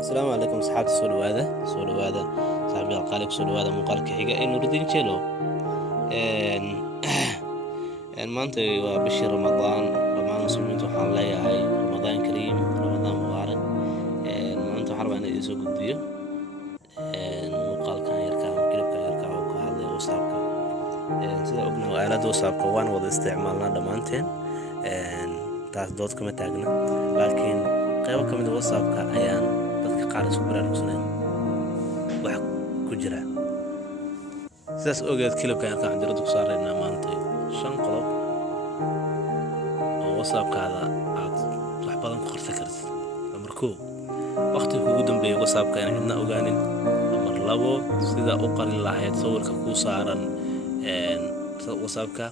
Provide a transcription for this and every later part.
السلام عليكم صحابتي سو دhowaada saaxiibayaal qaali ku soo dhowaada muuqaalka xiga ee Nuruddin Jello maanta waa bishii Ramadaan dhammaan muslimiintu waxaan leeyahay Ramadaan Kariim Ramadaan Mubaarak maanta waxaan rabaa inaan idin soo gudbiyo muuqaalkan yarka ama klibkan yarka oo ka hadlaya WhatsApp-ka sida ognahay aaladda WhatsApp-ka waan wada isticmaalnaa dhammaanteen taas dood kama taagna laakiin qaybo ka mid ah WhatsApp-ka ayaan dadka qaar isku baraarugsaneen wax ku jira sidaas ogeed klibkan yarka aan diradda ku saaraynaa maanta 5 qodob oo WhatsApp-kaada aad wax badan ku qarsan kartid. Number 1 waqtiga kugu dambeeyay WhatsApp-ka inaan cidna ogaanin. Number 2 sida u qarin lahayd sawirka ku saaran WhatsApp-ka.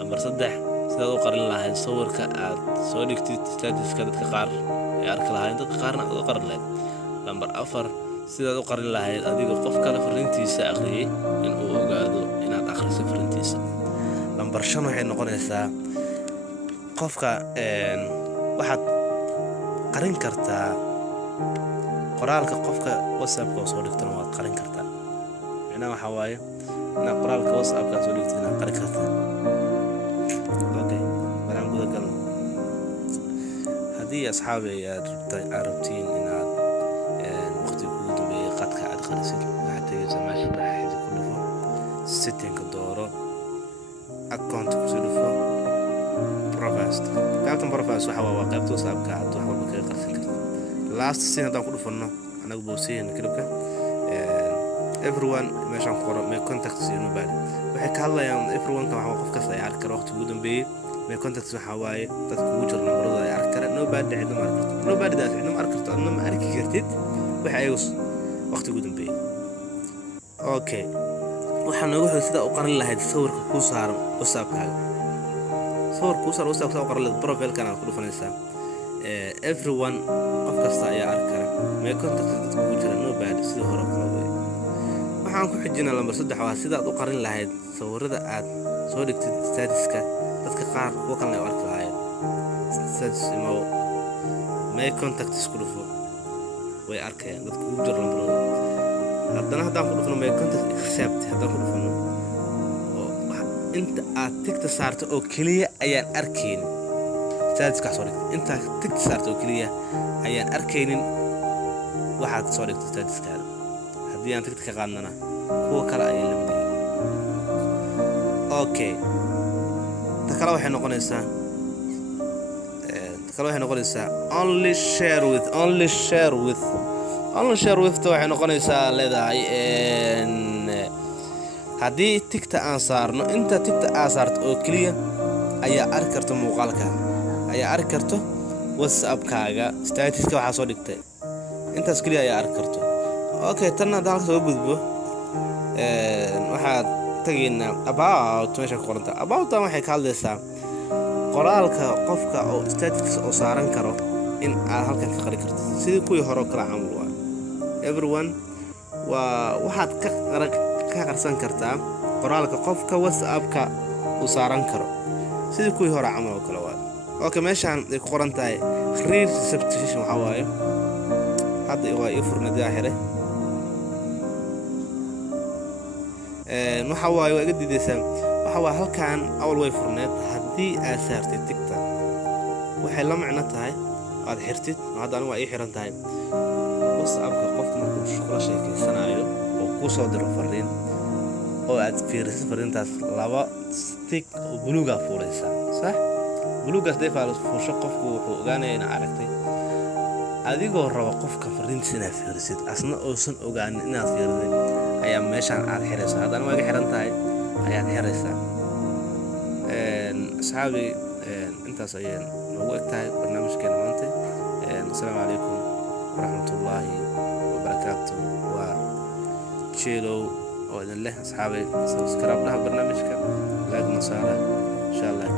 Number 3 sida u qarin lahayd sawirka aad soo dhigtid status-ka dadka qaar ay arki lahayn dadka qaarna aad u qarin lahayd. Number 4 sida u qarin lahayd adiga qof kale fariintiisa akhriyay in uu ogaado inaad akhriso fariintiisa. Number 5 waxay noqonaysaa qofka waxaad qarin kartaa qoraalka qofka WhatsApp-ka soo dhigtana waad qarin kartaa. Macnaheedu waxa waaye inaad qoraalka WhatsApp-ka soo dhigtid inaad qarin kartaa. Okay, balan guda gal. Haddii asxaabay aad rabtiin inaad waqtiga kugu dambeeyay qadka aad qarisid waxaad tagaysaa meesha dhaxaysa ku dhufo setting-ka dooro account ku soo dhufo profiles qaybtan profiles waxa waa qaybta WhatsApp-ka aad wax walba kaga qarsan karto. Last scene haddaan ku dhufano anagu boosiyeen klibka everyone meeshaan ku qoran my contacts iyo nobody waxay ka hadlayaan everyone ka waxa qof kasta ay arki karo waqtiga ugu dambeeyay. My contacts waxa waaye dadka ugu jira nambarada ay arki karaan nobody cidna ma arki karto nobody daas cidna ma arki karto adna ma arki kartid waxa ay waqtiga ugu dambeeyay. Okay, waxaan noogu xigay sida u qarin lahayd sawirka ku saaran WhatsApp-kaaga. sawirka ku saaran WhatsApp-ka u qarin lahayd profile-kan aad ku dhufanaysaa everyone qof kasta ayaa arki kara my contacts dadka ugu jira nobody sida hore kale weey. waxaan ku xijinaa number 3 waa sida u qarin lahayd sawirada aad soo dhigtid status-ka dadka qaar kuwa kale ay arki lahayn status imo my contacts ku dhufo way arkayaan dadka ugu jira nambarada. haddana haddaan ku dhufno my contact accept haddaan ku dhufno oo inta aad tigta saarto oo kaliya ayaan arkaynin status-ka soo dhigtay inta tigta saarto oo kaliya ayaan arkaynin waxaad soo dhigtay status-kaada. haddii aan tigta ka qaadnana kuwa kale ayay la mid yihiin. Okay, ta kale waxay noqonaysaa only share with waxay noqonaysaa leedahay haddii tigta aan saarno inta tigta aan saarto oo kaliya ayaa arki karto muuqaalka ayaa arki karto WhatsApp-kaaga status-ka waxa soo dhigtay intaas kaliya ayaa arki karto. Okay, tan haddaan soo gudbo waxaad tagaynaa about meesha ku qoranta about waxay ka hadlaysaa qoraalka qofka oo status oo saaran karo in aad halkan ka qari karto sidii kuwii hore kala camal waa everyone waxaad ka qarsan kartaa qoraalka qofka WhatsApp-ka uu saaran karo sidii kuwii hore camal oo kale waa. Okay, meeshaan ay ku qoran tahay read substitution waxa waaye hadda waa ii furnadaa xire waxa waaye waa iga diidaysaa waxa waa halkaan awal way furneed haddii aad saartay tigta waxay la macno tahay aad xirtid hadda anigu waa ii xiran tahay WhatsApp-ka qofka markuu kula sheekaysanaayo oo kuu soo diro fariin oo aad fiirisid fariintaas laba stick oo buluuga fuulaysaa sax buluugaas deefaal fuusho qofku wuxuu ogaanayaa inaad aragtay adigoo raba qofka fariintiisa inaad fiirisid asna oosan ogaanin inaad fiiriday ayaa meeshaan aad xiraysaa haddana waa iga xiran tahay ayaad xiraysaa. asxaabi intaas ayaan noogu eg tahay barnaamijkeena maanta. assalaamu calaykum waraxmatullaahi wabarakaatuh. waa Jello oo idin leh asxaabay subscribe dhaha barnaamijka like na saara insha Allah.